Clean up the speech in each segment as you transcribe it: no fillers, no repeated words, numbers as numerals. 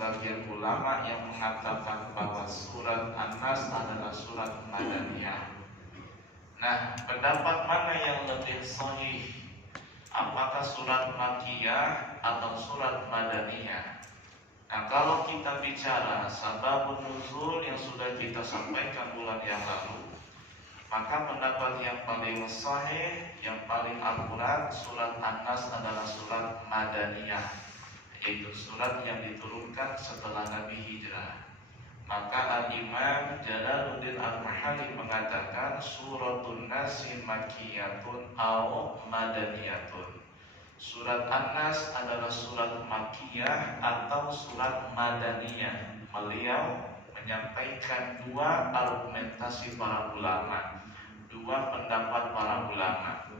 sebagian ulama yang mengatakan bahwa surat An-Nas adalah surat Madaniyah. Nah, pendapat mana yang lebih sahih? Apakah surat Makkiyah atau surat Madaniyah? Nah, kalau kita bicara sababun nuzul yang sudah kita sampaikan bulan yang lalu, maka pendapat yang paling sahih, yang paling akurat, surat An-Nas adalah surat Madaniyah, yaitu surat yang diturunkan setelah Nabi hijrah. Maka Al-Imam Jalaluddin Al-Mahali mengatakan suratun Nasi Makkiyatun au Madaniyatun. Surat An-Nas adalah surat Makkiyah atau surat Madaniyah. Beliau menyampaikan dua argumentasi para ulama, dua pendapat para ulama.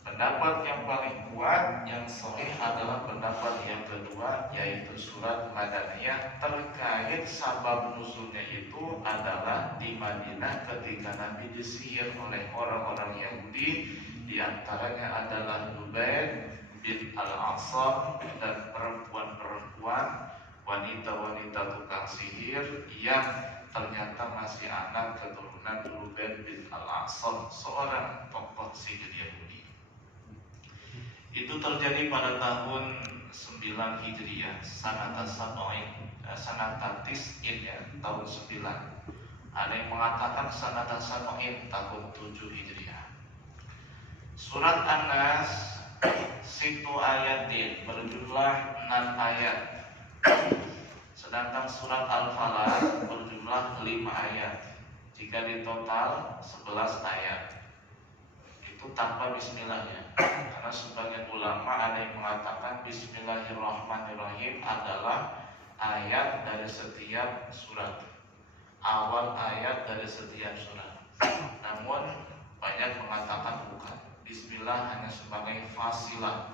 Pendapat yang paling kuat, yang sahih adalah pendapat yang kedua, yaitu surat Madaniyah. Terkait sabab nuzulnya itu adalah di Madinah ketika Nabi disihir oleh orang-orang Yahudi. Di antaranya adalah Lubayd bin Al-Asam dan perempuan-perempuan, wanita-wanita tukang sihir yang ternyata masih anak keturunan Lubayd bin Al-Asam, seorang tokoh sihir Yahudi. Itu terjadi pada tahun 9 Hijriah, sanata tis'in ya, tahun 9. Ada yang mengatakan sanata sano'in, tahun 7 Hijriah. Surat An-Nas situ ayatin, berjumlah 6 ayat. Sedangkan surat Al-Falaq berjumlah 5 ayat. Jika di total 11 ayat. Itu tanpa bismillahnya. Karena sebagian ulama ada yang mengatakan Bismillahirrahmanirrahim adalah ayat dari setiap surat, awal ayat dari setiap surat. Namun banyak mengatakan bukan. Bismillah hanya sebagai fasilah,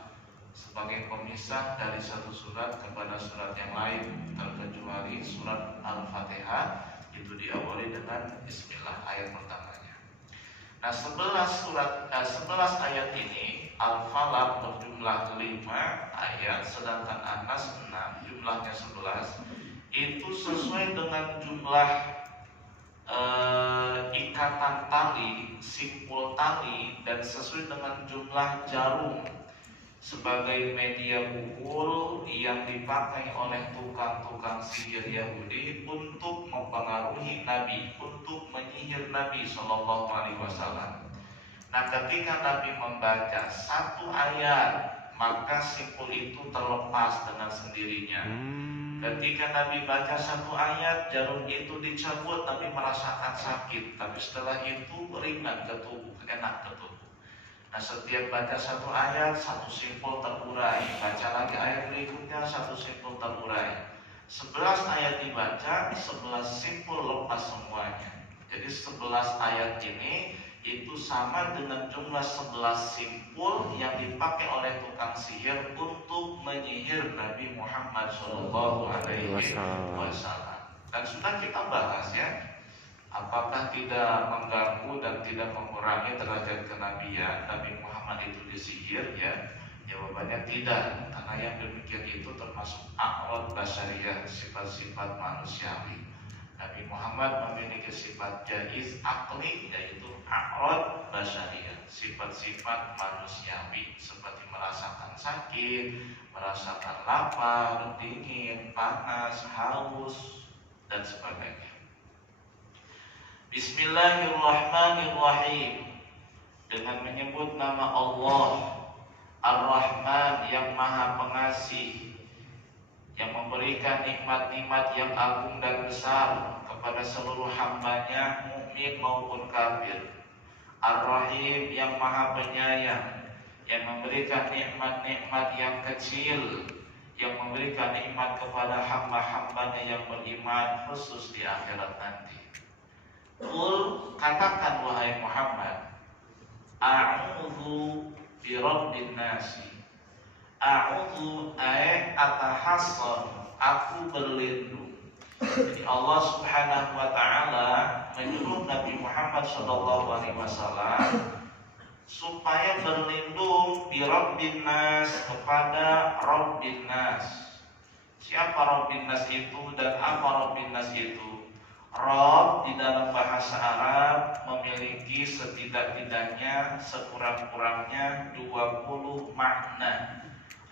sebagai pemisah dari satu surat kepada surat yang lain, terkecuali surat Al-Fatihah itu diawali dengan Bismillah ayat pertamanya. Nah, 11 ayat ini, Al-Falaq berjumlah 5 ayat, sedangkan An-Nas 6, jumlahnya 11. Itu sesuai dengan jumlah ikatan tali, simpul tali, dan sesuai dengan jumlah jarum sebagai media pukul yang dipakai oleh tukang-tukang sihir Yahudi untuk mempengaruhi Nabi, untuk menyihir Nabi Shallallahu Alaihi Wasallam. Nah, ketika Nabi membaca satu ayat, maka simpul itu terlepas dengan sendirinya. Ketika Nabi baca satu ayat, jarum itu dicabut, Nabi merasakan sakit, tapi setelah itu ringan ke tubuh, enak ke tubuh. Nah, setiap baca satu ayat, satu simpul terurai. Baca lagi ayat berikutnya, satu simpul terurai. 11 ayat dibaca, 11 simpul lepas semuanya. Jadi 11 ayat ini itu sama dengan jumlah 11 simpul yang dipakai oleh tukang sihir untuk menyihir Nabi Muhammad SAW. Dan sudah kita bahas ya, apakah tidak mengganggu dan tidak mengurangi derajat kenabian Nabi Muhammad itu disihir ya? Jawabannya tidak, karena yang demikian itu termasuk a'rad basyariyah, sifat-sifat manusiawi. Nabi Muhammad memiliki sifat jaiz akli, yaitu a'rad basyariyah, sifat-sifat manusiawi seperti merasakan sakit, merasakan lapar, dingin, panas, haus, dan sebagainya. Bismillahirrahmanirrahim. Dengan menyebut nama Allah Ar-Rahman yang Maha Pengasih, yang memberikan nikmat-nikmat yang agung dan besar kepada seluruh hambanya, mukmin maupun kafir. Ar-Rahim yang Maha Penyayang, yang memberikan nikmat-nikmat yang kecil, yang memberikan nikmat kepada hamba-hambanya yang beriman, khusus di akhirat nanti. Katakan wahai Muhammad, a'udzu birabbin nasi. A'udzu atahassan, aku berlindung. Jadi Allah Subhanahu wa taala menyuruh Nabi Muhammad sallallahu alaihi wasallam supaya berlindung birabbin nas, kepada Rabbin nas. Siapa Rabbin Nas itu dan apa Rabbin Nas itu? Rabb di dalam bahasa Arab memiliki setidak-tidaknya sekurang-kurangnya 20 makna.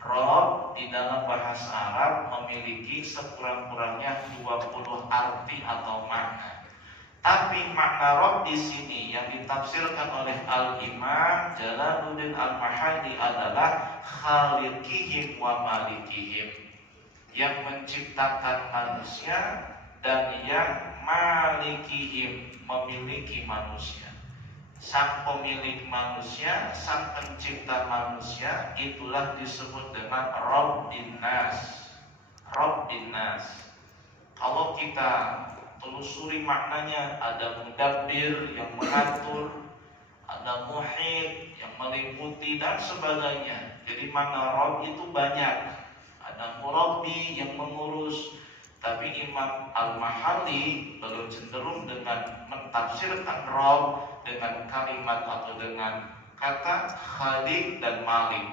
Rabb di dalam bahasa Arab memiliki sekurang-kurangnya 20 arti atau makna. Tapi makna Rabb di sini yang ditafsirkan oleh Al-Imam Jalaluddin Al-Mahalli adalah khaliqihim wa malikihim, yang menciptakan manusia dan yang malikihim, memiliki manusia. Sang pemilik manusia, sang pencipta manusia, itulah disebut dengan Rabbin Nas. Rabbin Nas. Kalau kita telusuri maknanya, ada mudabbir yang mengatur, ada muhit yang meliputi dan sebagainya. Jadi makna Rabb itu banyak. Ada murabbi yang mengurus. Tapi Imam Al-Mahalli belum cenderung dengan mentafsirkan Rabb dengan kalimat atau dengan kata Khaliq dan Malik.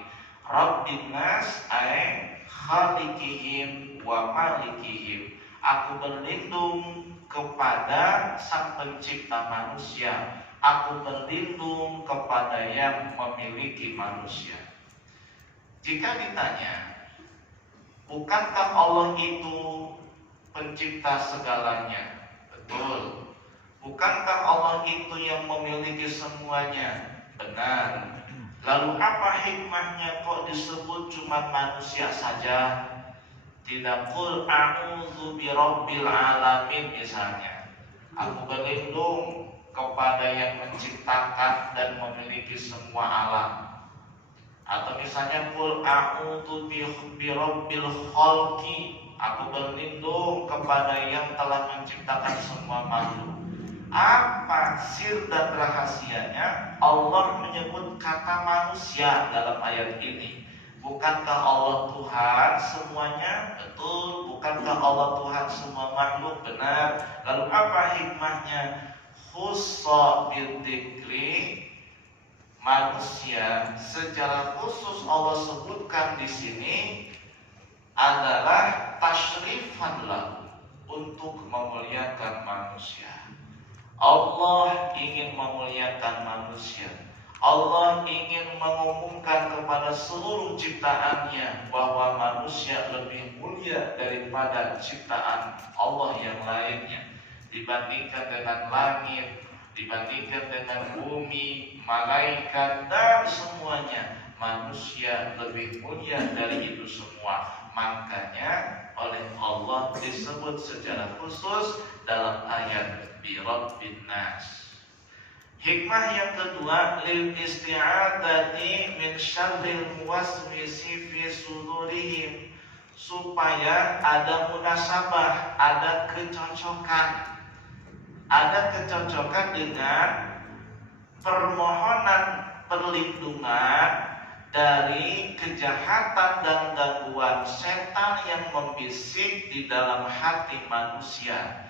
Rabbin Nas ay khaliqihim wa malikihim. Aku berlindung kepada sang pencipta manusia. Aku berlindung kepada yang memiliki manusia. Jika ditanya, bukankah Allah itu pencipta segalanya? Betul. Bukankah Allah itu yang memiliki semuanya? Benar. Lalu apa hikmahnya kok disebut cuma manusia saja? Tidak qul a'udzu birabbil alamin misalnya. Aku berlindung kepada yang menciptakan dan memiliki semua alam. Atau misalnya qul a'udzu birabbil khalqi. Aku berlindung kepada yang telah menciptakan semua makhluk. Apa sir dan rahasianya Allah menyebut kata manusia dalam ayat ini? Bukankah Allah Tuhan semuanya? Betul. Bukankah Allah Tuhan semua makhluk? Benar. Lalu apa hikmahnya? Khussa bidzikri, manusia secara khusus Allah sebutkan di sini adalah tasyrifan lahu, untuk memuliakan manusia. Allah ingin memuliakan manusia. Allah ingin mengumumkan kepada seluruh ciptaannya bahwa manusia lebih mulia daripada ciptaan Allah yang lainnya, dibandingkan dengan langit, dibandingkan dengan bumi, malaikat dan semuanya. Manusia lebih mulia dari itu semua. Makanya oleh Allah disebut secara khusus dalam ayat bi Rabbin Nas. Hikmah yang kedua, lil isti'adzati min syarril muwaswisi fi sudurihim, supaya ada munasabah, ada kecocokan dengan permohonan perlindungan dari kejahatan dan gangguan setan yang membisik di dalam hati manusia.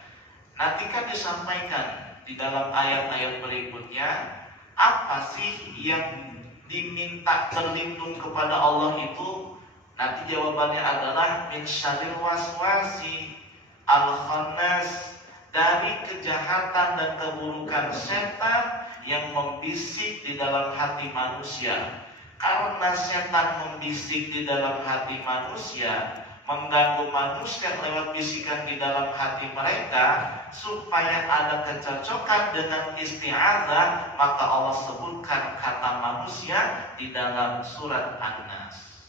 Nanti kan disampaikan di dalam ayat-ayat berikutnya, apa sih yang diminta berlindung kepada Allah itu? Nanti jawabannya adalah min syarril waswasi al-khannas, dari kejahatan dan keburukan setan yang membisik di dalam hati manusia. Karena setan membisik di dalam hati manusia, mengganggu manusia lewat bisikan di dalam hati mereka, supaya ada kecocokan dengan isti'adzah, maka Allah sebutkan kata manusia di dalam surat An-Nas.